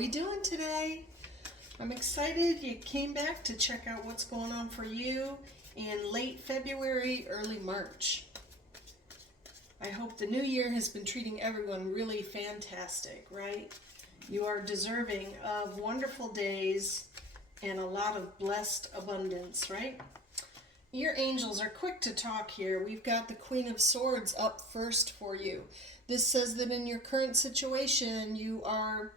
we doing today? I'm excited you came back to check out what's going on for you in late February, early March. I hope the new year has been treating everyone really fantastic, right? You are deserving of wonderful days and a lot of blessed abundance, right? Your angels are quick to talk here. We've got the Queen of Swords up first for you. This says that in your current situation, you are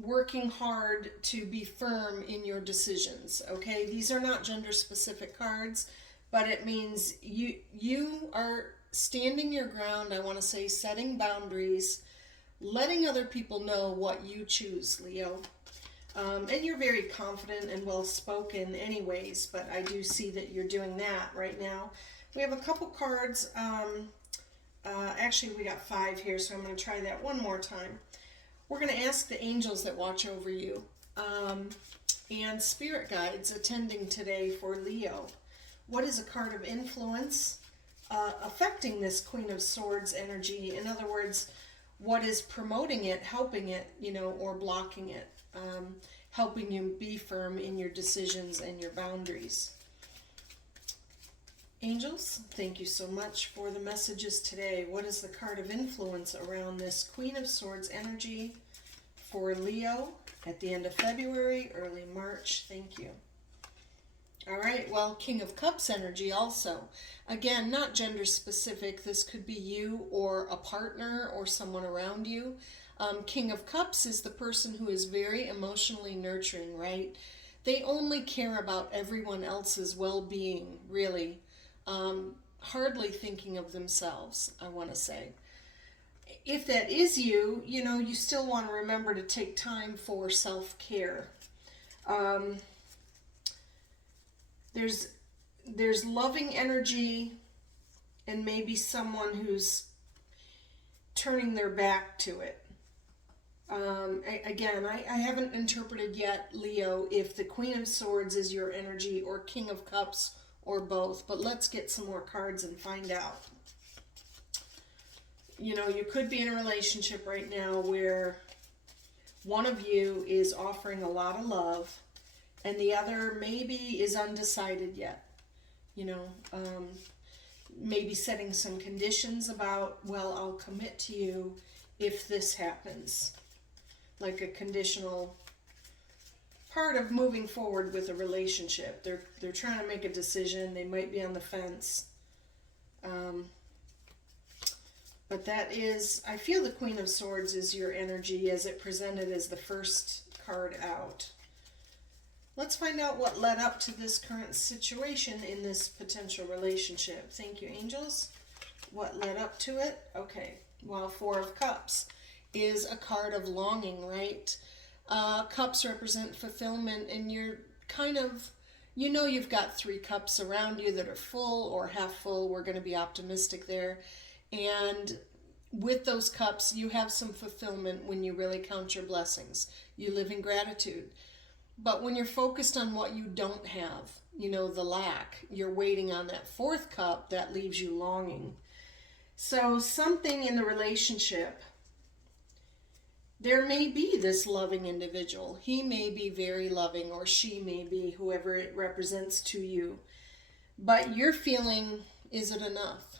working hard to be firm in your decisions, okay? These are not gender-specific cards, but it means you are standing your ground, I want to say setting boundaries, letting other people know what you choose, Leo. And you're very confident and well-spoken anyways, but I do see that you're doing that right now. We have a couple cards. Actually, we got 5 here, so I'm going to try that one more time. We're going to ask the angels that watch over you and spirit guides attending today for Leo. What is a card of influence affecting this Queen of Swords energy? In other words, what is promoting it, helping it, or blocking it? Helping you be firm in your decisions and your boundaries. Angels, thank you so much for the messages today. What is the card of influence around this Queen of Swords energy for Leo at the end of February, early March? Thank you. All right, well, King of Cups energy also. Again, not gender specific. This could be you or a partner or someone around you. King of Cups is the person who is very emotionally nurturing, right? They only care about everyone else's well-being, really. Hardly thinking of themselves, I want to say. If that is you, you still want to remember to take time for self-care. There's loving energy and maybe someone who's turning their back to it. Again, I haven't interpreted yet, Leo, if the Queen of Swords is your energy or King of Cups or both, but let's get some more cards and find out. You could be in a relationship right now where one of you is offering a lot of love and the other maybe is undecided yet. Maybe setting some conditions about, well, I'll commit to you if this happens. Like a conditional part of moving forward with a relationship. They're trying to make a decision. They might be on the fence. But that is, I feel the Queen of Swords is your energy as it presented as the first card out. Let's find out what led up to this current situation in this potential relationship. Thank you, angels. What led up to it? Okay, well, 4 of Cups is a card of longing, right? Cups represent fulfillment, and you're kind of, you've got 3 cups around you that are full or half full. We're going to be optimistic there. And with those cups, you have some fulfillment when you really count your blessings. You live in gratitude. But when you're focused on what you don't have, the lack, you're waiting on that 4th cup that leaves you longing. So something in the relationship, there may be this loving individual. He may be very loving, or she may be, whoever it represents to you. But you're feeling, is it enough?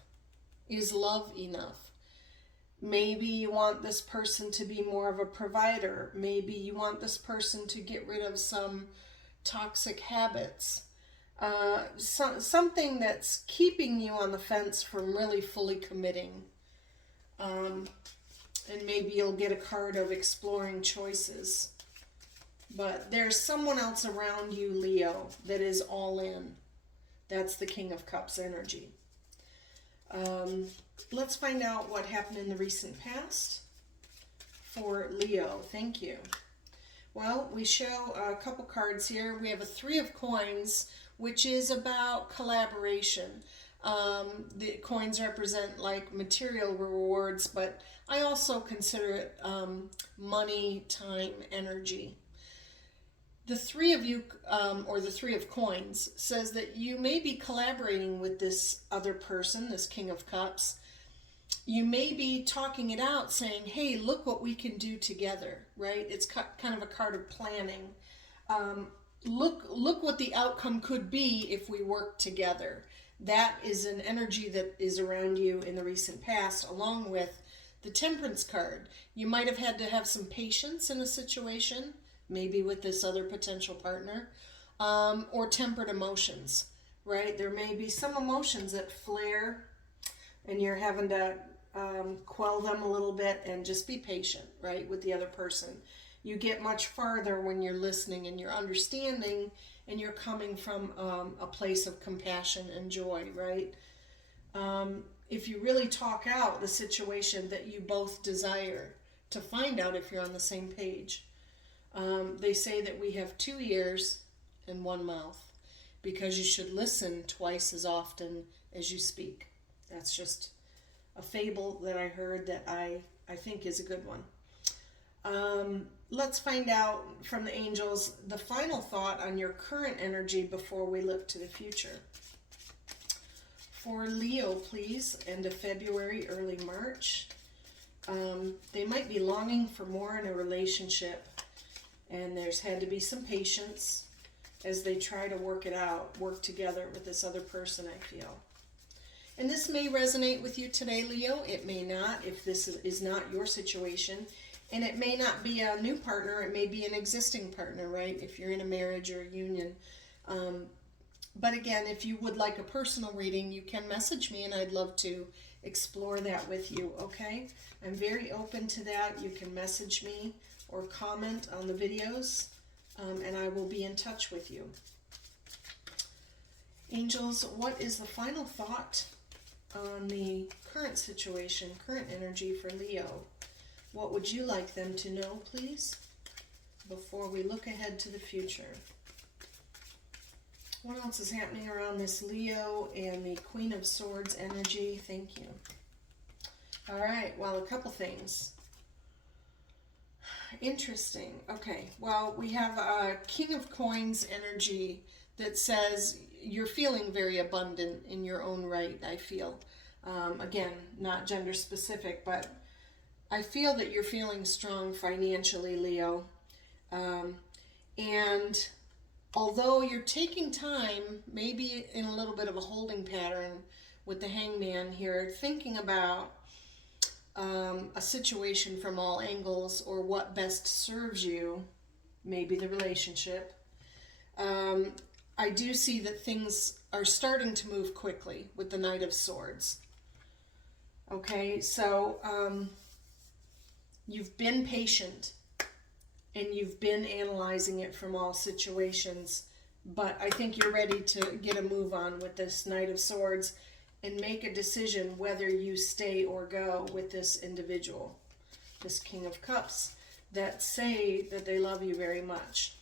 Is love enough? Maybe you want this person to be more of a provider. Maybe you want this person to get rid of some toxic habits. Something that's keeping you on the fence from really fully committing. And maybe you'll get a card of exploring choices. But there's someone else around you, Leo, that is all in. That's the King of Cups energy. Let's find out what happened in the recent past for Leo. Thank you. Well, we show a couple cards here. We have a 3 of Coins, which is about collaboration. The coins represent like material rewards, but I also consider it money, time, energy. The 3 of you, or the 3 of Coins, says that you may be collaborating with this other person, this King of Cups, you may be talking it out saying, hey, look what we can do together, right? It's kind of a card of planning. Look what the outcome could be if we work together. That is an energy that is around you in the recent past, along with the Temperance card. You might have had to have some patience in a situation, maybe with this other potential partner, or tempered emotions, right? There may be some emotions that flare and you're having to quell them a little bit and just be patient, right, with the other person. You get much farther when you're listening and you're understanding and you're coming from a place of compassion and joy, right? If you really talk out the situation that you both desire to find out if you're on the same page. They say that we have 2 ears and 1 mouth because you should listen twice as often as you speak. That's just a fable that I heard that I think is a good one. Let's find out from the angels the final thought on your current energy before we look to the future. For Leo, please, end of February, early March. They might be longing for more in a relationship, and there's had to be some patience as they try to work it out, work together with this other person, I feel. And this may resonate with you today, Leo. It may not, if this is not your situation. And it may not be a new partner. It may be an existing partner, right? If you're in a marriage or a union. But again, if you would like a personal reading, you can message me and I'd love to explore that with you, okay? I'm very open to that. You can message me or comment on the videos, and I will be in touch with you. Angels, what is the final thought on the current situation, current energy for Leo? What would you like them to know, please, before we look ahead to the future? What else is happening around this Leo and the Queen of Swords energy? Thank you. All right, well, a couple things. Interesting. Okay, well, we have a King of Coins energy that says you're feeling very abundant in your own right, I feel. Again, not gender specific, but I feel that you're feeling strong financially, Leo. And although you're taking time, maybe in a little bit of a holding pattern with the Hangman here, thinking about a situation from all angles or what best serves you, maybe the relationship, I do see that things are starting to move quickly with the Knight of Swords. Okay, so you've been patient and you've been analyzing it from all situations, but I think you're ready to get a move on with this Knight of Swords and make a decision whether you stay or go with this individual, this King of Cups, that say that they love you very much.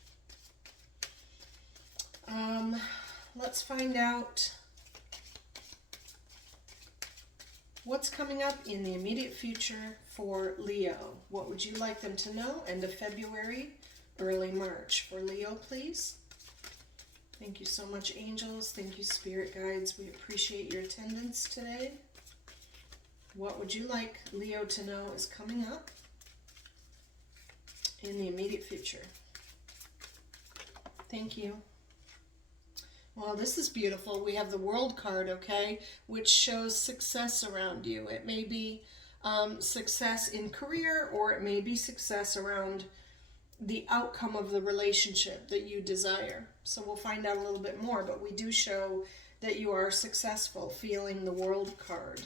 Let's find out what's coming up in the immediate future for Leo. What would you like them to know? End of February, early March. For Leo, please. Thank you so much, angels. Thank you, spirit guides. We appreciate your attendance today. What would you like Leo to know is coming up in the immediate future? Thank you. Well, this is beautiful. We have the World card, okay, which shows success around you. It may be success in career, or it may be success around the outcome of the relationship that you desire. So we'll find out a little bit more, but we do show that you are successful, feeling the World card.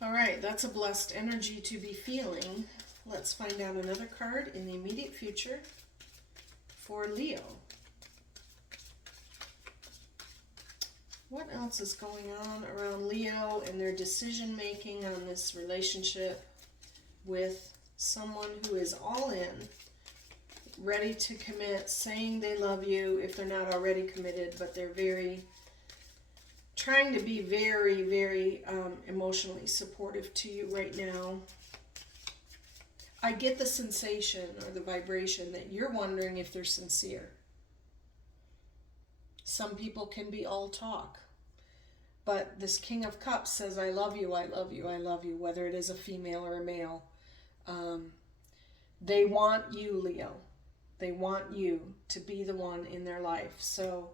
All right, that's a blessed energy to be feeling. Let's find out another card in the immediate future for Leo. What else is going on around Leo and their decision making on this relationship with someone who is all in, ready to commit, saying they love you if they're not already committed, but they're trying to be very, very emotionally supportive to you right now. I get the sensation or the vibration that you're wondering if they're sincere. Some people can be all talk. But this King of Cups says, I love you, I love you, I love you, whether it is a female or a male. They want you, Leo. They want you to be the one in their life. So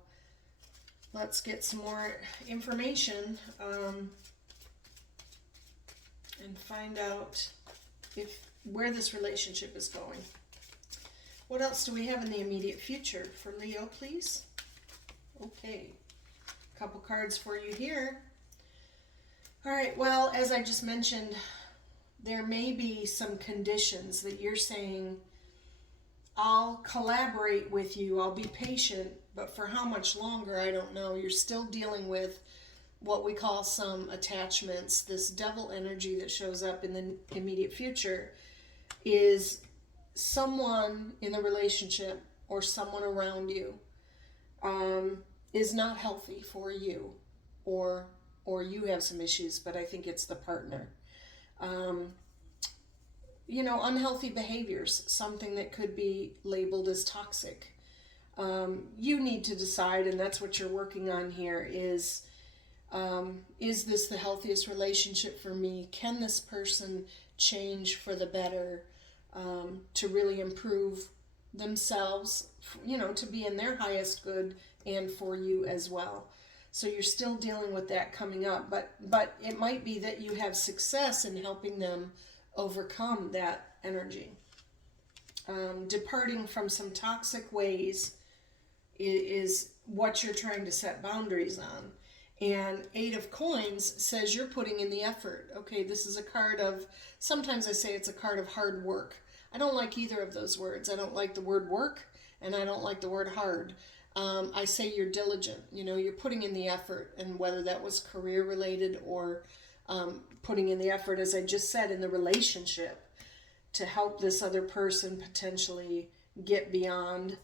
let's get some more information and find out where this relationship is going. What else do we have in the immediate future for Leo, please? Okay, a couple cards for you here. All right, well, as I just mentioned, there may be some conditions that you're saying, I'll collaborate with you, I'll be patient, but for how much longer, I don't know. You're still dealing with what we call some attachments. This devil energy that shows up in the immediate future is someone in the relationship or someone around you is not healthy for you, or you have some issues, but I think it's the partner. Unhealthy behaviors, something that could be labeled as toxic. You need to decide, and that's what you're working on here, is this the healthiest relationship for me? Can this person change for the better, to really improve themselves, to be in their highest good and for you as well? So you're still dealing with that coming up, but it might be that you have success in helping them overcome that energy. Departing from some toxic ways is what you're trying to set boundaries on. And 8 of Coins says you're putting in the effort. Okay, this is a card of, sometimes I say it's a card of hard work. I don't like either of those words. I don't like the word work, and I don't like the word hard. I say you're diligent. You're putting in the effort, and whether that was career related or putting in the effort, as I just said, in the relationship to help this other person potentially get beyond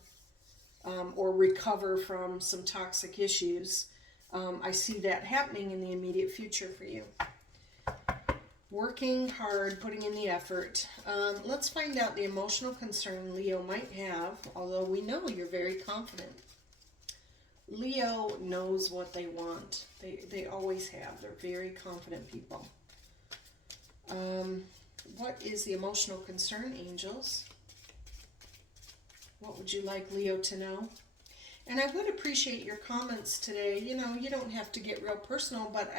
or recover from some toxic issues. I see that happening in the immediate future for you. Working hard, putting in the effort. Let's find out the emotional concern Leo might have, although we know you're very confident. Leo knows what they want. They always have. They're very confident people. What is the emotional concern, angels? What would you like Leo to know? And I would appreciate your comments today. You don't have to get real personal, but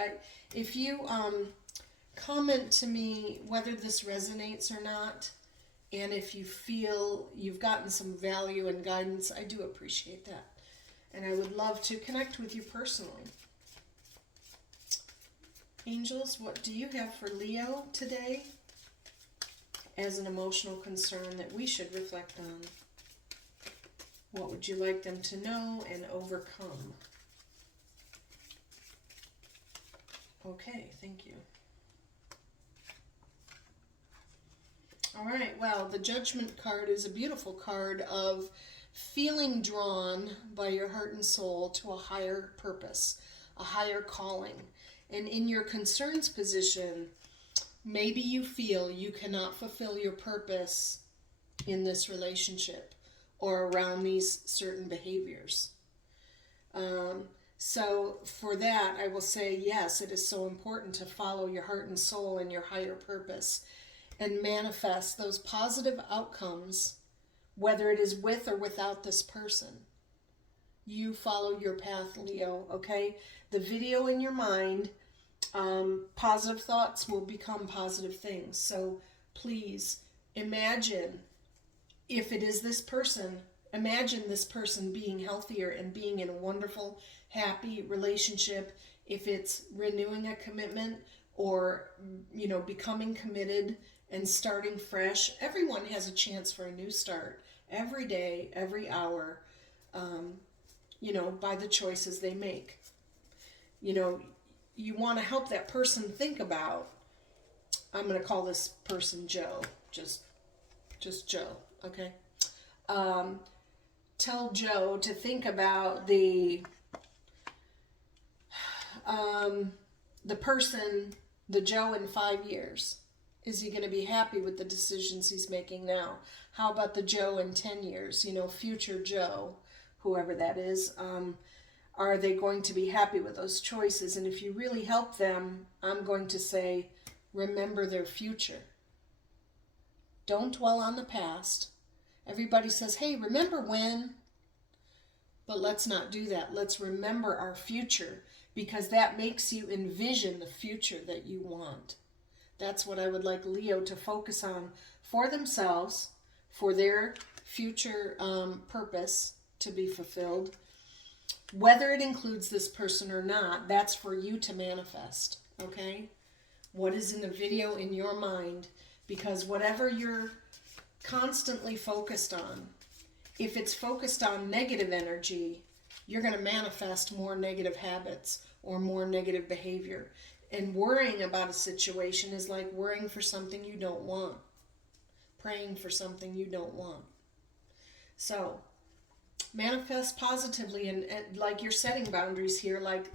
if you comment to me whether this resonates or not, and if you feel you've gotten some value and guidance, I do appreciate that. And I would love to connect with you personally. Angels, what do you have for Leo today as an emotional concern that we should reflect on? What would you like them to know and overcome? Okay, thank you. All right, well, the Judgment card is a beautiful card of feeling drawn by your heart and soul to a higher purpose, a higher calling. And in your concerns position, maybe you feel you cannot fulfill your purpose in this relationship or around these certain behaviors. So for that, I will say, yes, it is so important to follow your heart and soul and your higher purpose and manifest those positive outcomes, whether it is with or without this person. You follow your path, Leo, okay? The video in your mind, positive thoughts will become positive things. So please imagine, if it is this person, imagine this person being healthier and being in a wonderful, happy relationship. If it's renewing a commitment or, becoming committed and starting fresh, everyone has a chance for a new start every day, every hour, by the choices they make. You want to help that person think about, I'm going to call this person Joe, just Joe, okay? Tell Joe to think about the person, the Joe in 5 years. Is he going to be happy with the decisions he's making now? How about the Joe in 10 years? Future Joe, whoever that is. are they going to be happy with those choices? And if you really help them, I'm going to say, remember their future. Don't dwell on the past. Everybody says, hey, remember when? But let's not do that. Let's remember our future, because that makes you envision the future that you want. That's what I would like Leo to focus on for themselves, for their future purpose to be fulfilled. Whether it includes this person or not, that's for you to manifest, okay? What is in the video in your mind? Because whatever you're constantly focused on, if it's focused on negative energy, you're going to manifest more negative habits or more negative behavior. And worrying about a situation is like worrying for something you don't want, praying for something you don't want. So manifest positively, and like you're setting boundaries here, like,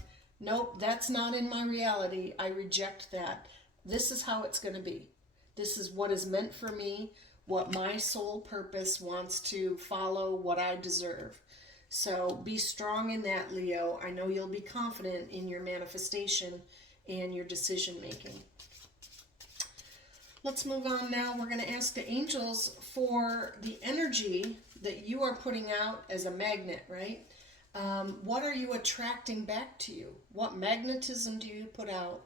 nope, that's not in my reality. I reject that. This is how it's going to be. This is what is meant for me, what my soul purpose wants to follow, what I deserve. So be strong in that, Leo. I know you'll be confident in your manifestation and your decision making. Let's move on now. We're going to ask the angels for the energy that you are putting out as a magnet, right? What are you attracting back to you? What magnetism do you put out?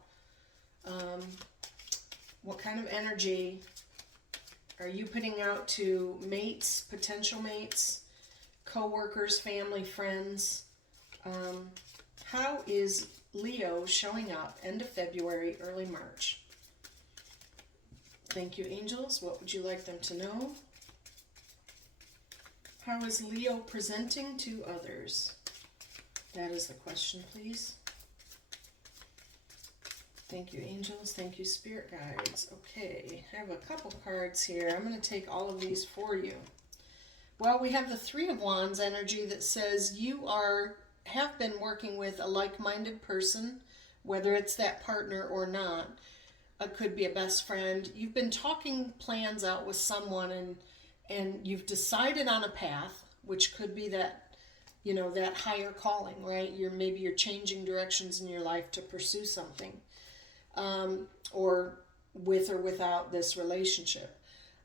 What kind of energy are you putting out to mates, potential mates, co-workers, family, friends? How is Leo showing up end of February, early March? Thank you, angels. What would you like them to know? How is Leo presenting to others? That is the question, please. Thank you, angels. Thank you, spirit guides. Okay, I have a couple cards here. I'm going to take all of these for you. Well, we have the Three of Wands energy that says you have been working with a like-minded person, whether it's that partner or not. It could be a best friend. You've been talking plans out with someone, and you've decided on a path, which could be that, you know, that higher calling, right? Maybe you're changing directions in your life to pursue something, or with or without this relationship.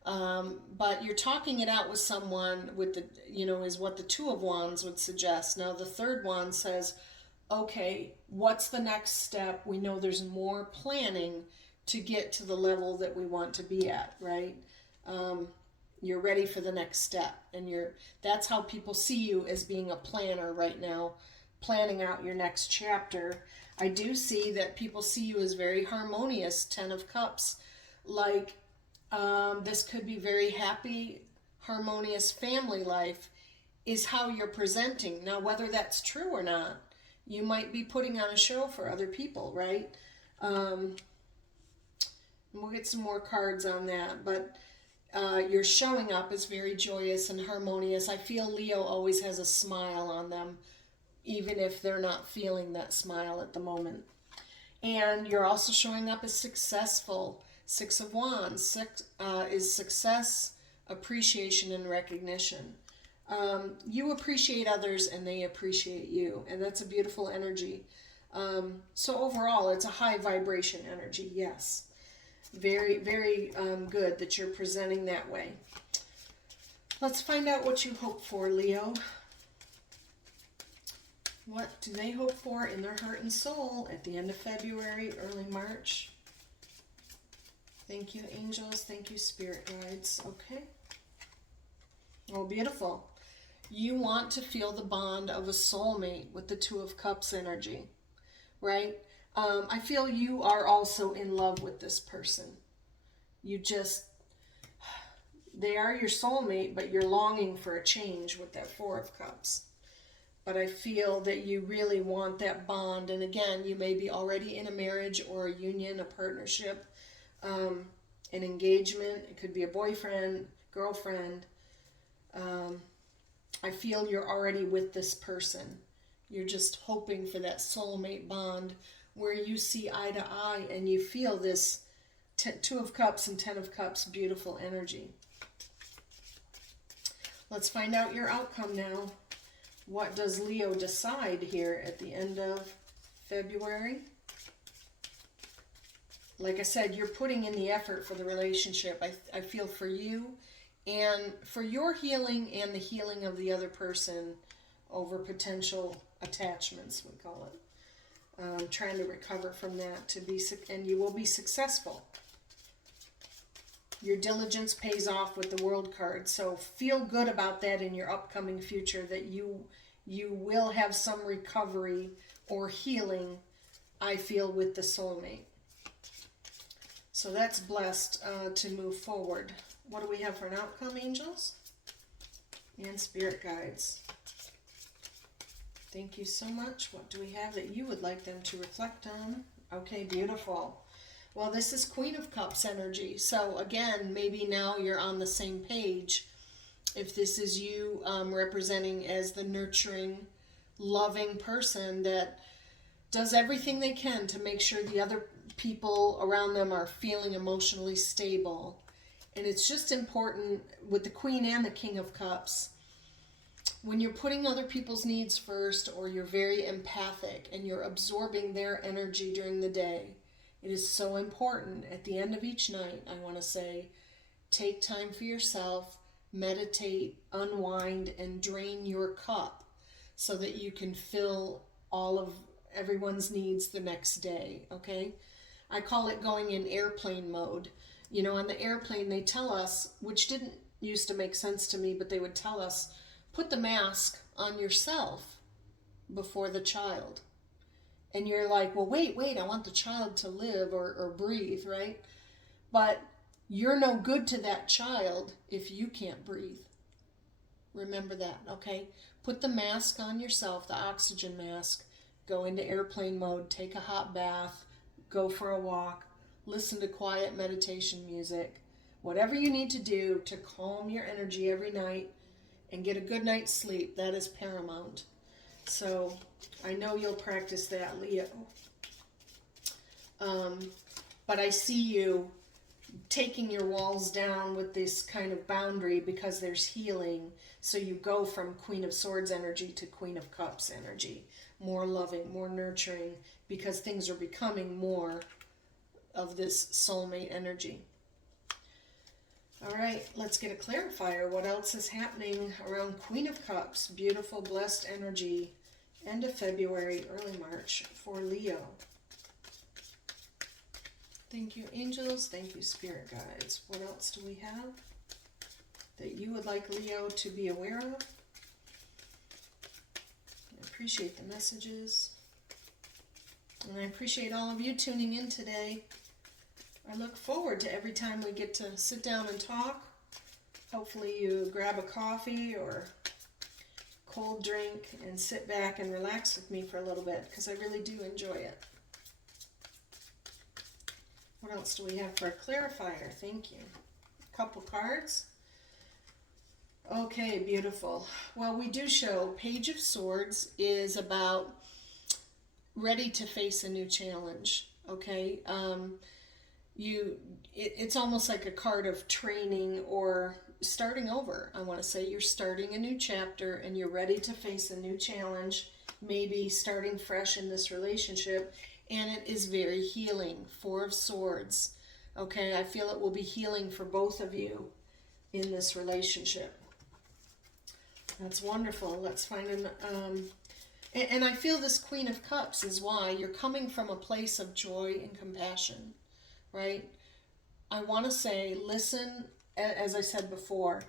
But you're talking it out with someone with the, is what the Two of Wands would suggest. Now the Third Wand says, okay, what's the next step? We know there's more planning to get to the level that we want to be at, right? You're ready for the next step, and that's how people see you, as being a planner right now, planning out your next chapter. I do see that people see you as very harmonious, 10 of Cups, like this could be very happy, harmonious family life is how you're presenting. Now, whether that's true or not, you might be putting on a show for other people, right? We'll get some more cards on that, but you're showing up as very joyous and harmonious. I feel Leo always has a smile on them, even if they're not feeling that smile at the moment. And you're also showing up as successful. Six of Wands is success, appreciation, and recognition. You appreciate others and they appreciate you, and that's a beautiful energy. So overall, it's a high vibration energy, yes. Very, very good that you're presenting that way. Let's find out what you hope for, Leo. What do they hope for in their heart and soul at the end of February, early March? Thank you, angels. Thank you, spirit guides. Okay. Oh, beautiful. You want to feel the bond of a soulmate with the Two of Cups energy, right? I feel you are also in love with this person. They are your soulmate, but you're longing for a change with that Four of Cups. But I feel that you really want that bond. And again, you may be already in a marriage or a union, a partnership, an engagement. It could be a boyfriend, girlfriend. I feel you're already with this person. You're just hoping for that soulmate bond where you see eye to eye and you feel this Two of Cups and 10 of Cups beautiful energy. Let's find out your outcome now. What does Leo decide here at the end of February? Like I said, you're putting in the effort for the relationship. I feel for you and for your healing and the healing of the other person over potential attachments, we call it. Trying to recover from that and you will be successful. Your diligence pays off with the World card. So feel good about that in your upcoming future, that you will have some recovery or healing, I feel, with the soulmate. So that's blessed to move forward. What do we have for an outcome, angels? And spirit guides. Thank you so much. What do we have that you would like them to reflect on? Okay, beautiful. Well, this is Queen of Cups energy. So again, maybe now you're on the same page. If this is you representing as the nurturing, loving person that does everything they can to make sure the other people around them are feeling emotionally stable. And it's just important with the Queen and the King of Cups, when you're putting other people's needs first, or you're very empathic and you're absorbing their energy during the day, it is so important at the end of each night, I want to say, take time for yourself, meditate, unwind, and drain your cup so that you can fill all of everyone's needs the next day, okay? I call it going in airplane mode. You know, on the airplane, they tell us, which didn't used to make sense to me, but they would tell us, put the mask on yourself before the child. And you're like, well, wait, I want the child to live or breathe, right? But you're no good to that child if you can't breathe. Remember that, okay? Put the mask on yourself, the oxygen mask, go into airplane mode, take a hot bath, go for a walk, listen to quiet meditation music, whatever you need to do to calm your energy every night and get a good night's sleep. That is paramount. So I know you'll practice that, Leo. But I see you taking your walls down with this kind of boundary because there's healing. So you go from Queen of Swords energy to Queen of Cups energy. More loving, more nurturing, because things are becoming more of this soulmate energy. All right, let's get a clarifier. What else is happening around Queen of Cups? Beautiful, blessed energy. End of February, early March for Leo. Thank you, angels. Thank you, spirit guides. What else do we have that you would like Leo to be aware of? I appreciate the messages. And I appreciate all of you tuning in today. I look forward to every time we get to sit down and talk. Hopefully you grab a coffee or cold drink and sit back and relax with me for a little bit, because I really do enjoy it. What else do we have for a clarifier? Thank you. A couple cards. Okay, beautiful. Well, we do show Page of Swords is about ready to face a new challenge, okay? It's almost like a card of training or starting over. I want to say you're starting a new chapter and you're ready to face a new challenge, maybe starting fresh in this relationship, and it is very healing. Four of Swords, okay? I feel it will be healing for both of you in this relationship. That's wonderful. Let's find an... And I feel this Queen of Cups is why you're coming from a place of joy and compassion, right? I want to say, listen, as I said before,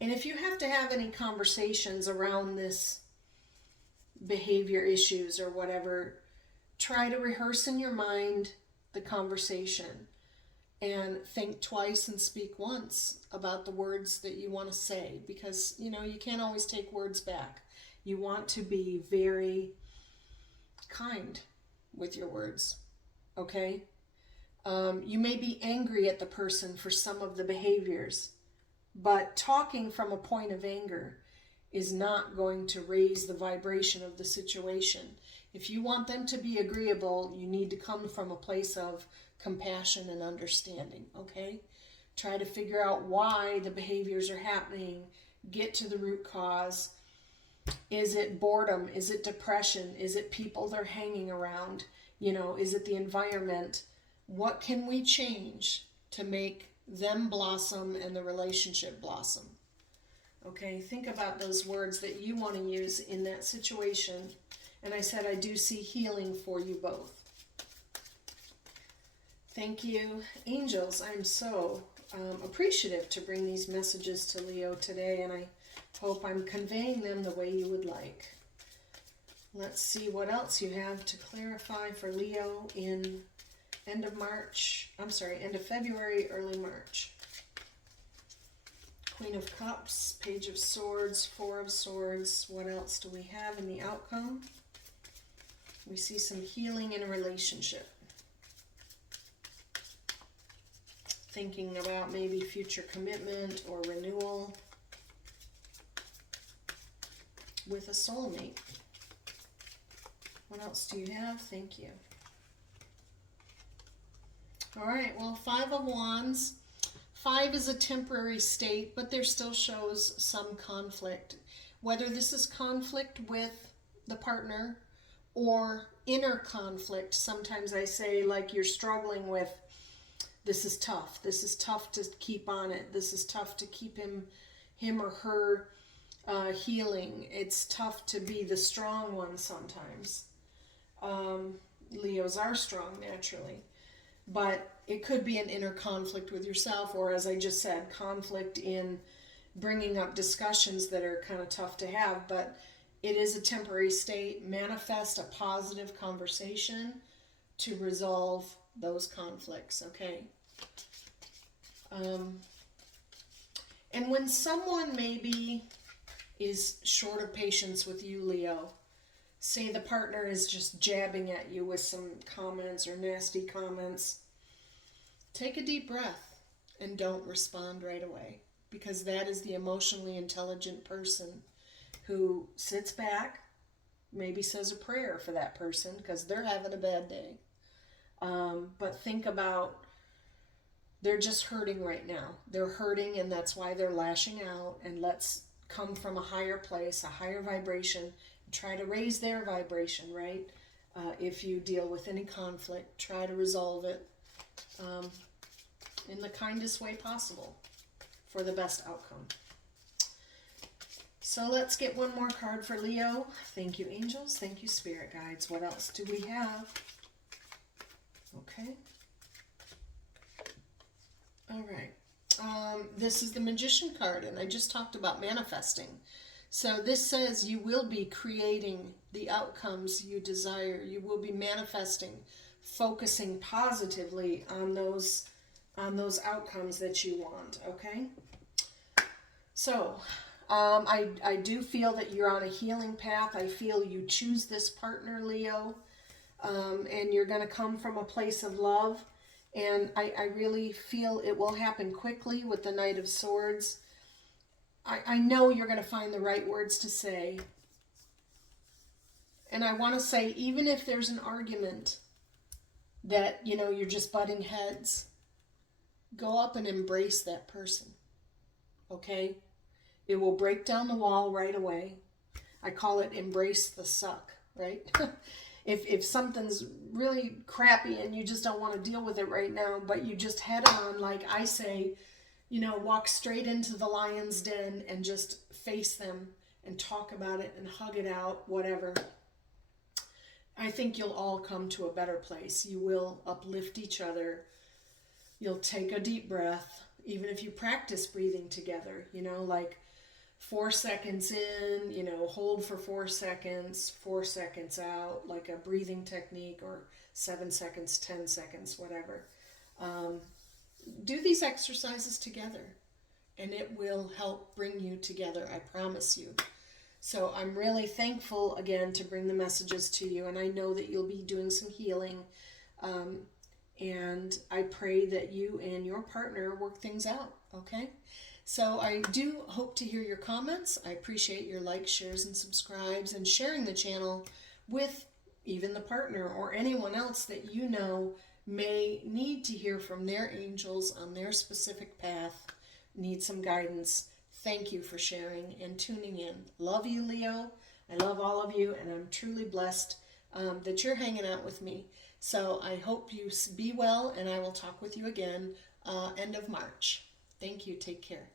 and if you have to have any conversations around this behavior issues or whatever, try to rehearse in your mind the conversation and think twice and speak once about the words that you want to say, because, you know, you can't always take words back. You want to be very kind with your words, okay? You may be angry at the person for some of the behaviors, but talking from a point of anger is not going to raise the vibration of the situation. If you want them to be agreeable, you need to come from a place of compassion and understanding, okay? Try to figure out why the behaviors are happening, get to the root cause, Is it boredom? Is it depression? Is it people they're hanging around? You know, is it the environment? What can we change to make them blossom and the relationship blossom? Okay, think about those words that you want to use in that situation. And I said I do see healing for you both. Thank you, angels. I'm so appreciative to bring these messages to Leo today, and I hope I'm conveying them the way you would like. Let's see what else you have to clarify for Leo in end of February, early March. Queen of Cups, Page of Swords, Four of Swords. What else do we have in the outcome? We see some healing in a relationship. Thinking about maybe future commitment or renewal with a soulmate. What else do you have? Thank you. All right, well, Five of Wands. 5 is a temporary state, but there still shows some conflict. Whether this is conflict with the partner or inner conflict. Sometimes I say, like, you're struggling with, this is tough. This is tough to keep on it. This is tough to keep him or her healing. It's tough to be the strong one sometimes. Leos are strong naturally. But it could be an inner conflict with yourself, or as I just said, conflict in bringing up discussions that are kind of tough to have. But it is a temporary state. Manifest a positive conversation to resolve those conflicts, okay? And when someone maybe is short of patience with you, Leo, say the partner is just jabbing at you with some comments or nasty comments, take a deep breath and don't respond right away, because that is the emotionally intelligent person who sits back, maybe says a prayer for that person because they're having a bad day. But think about, they're just hurting right now. They're hurting, and that's why they're lashing out. And let's come from a higher place, a higher vibration. Try to raise their vibration, right? If you deal with any conflict, try to resolve it in the kindest way possible for the best outcome. So let's get one more card for Leo. Thank you, angels. Thank you, spirit guides. What else do we have? Okay. All right. This is the Magician card, and I just talked about manifesting. So this says you will be creating the outcomes you desire. You will be manifesting, focusing positively on those outcomes that you want, okay? So I do feel that you're on a healing path. I feel you choose this partner, Leo, and you're going to come from a place of love. And I really feel it will happen quickly with the Knight of Swords. I know you're going to find the right words to say. And I want to say, even if there's an argument that, you know, you're just butting heads, go up and embrace that person, okay? It will break down the wall right away. I call it embrace the suck, right? If something's really crappy and you just don't want to deal with it right now, but you just head on, like I say, you know, walk straight into the lion's den and just face them and talk about it and hug it out, whatever. I think you'll all come to a better place. You will uplift each other. You'll take a deep breath, even if you practice breathing together, you know, like 4 seconds in, you know, hold for 4 seconds, 4 seconds out, like a breathing technique, or 7 seconds, 10 seconds, whatever. Do these exercises together, and it will help bring you together, I promise you. So I'm really thankful, again, to bring the messages to you, and I know that you'll be doing some healing, and I pray that you and your partner work things out, okay? So I do hope to hear your comments. I appreciate your likes, shares, and subscribes, and sharing the channel with even the partner or anyone else that you know may need to hear from their angels on their specific path, need some guidance. Thank you for sharing and tuning in. Love you, Leo. I love all of you, and I'm truly blessed that you're hanging out with me. So I hope you be well, and I will talk with you again end of March. Thank you. Take care.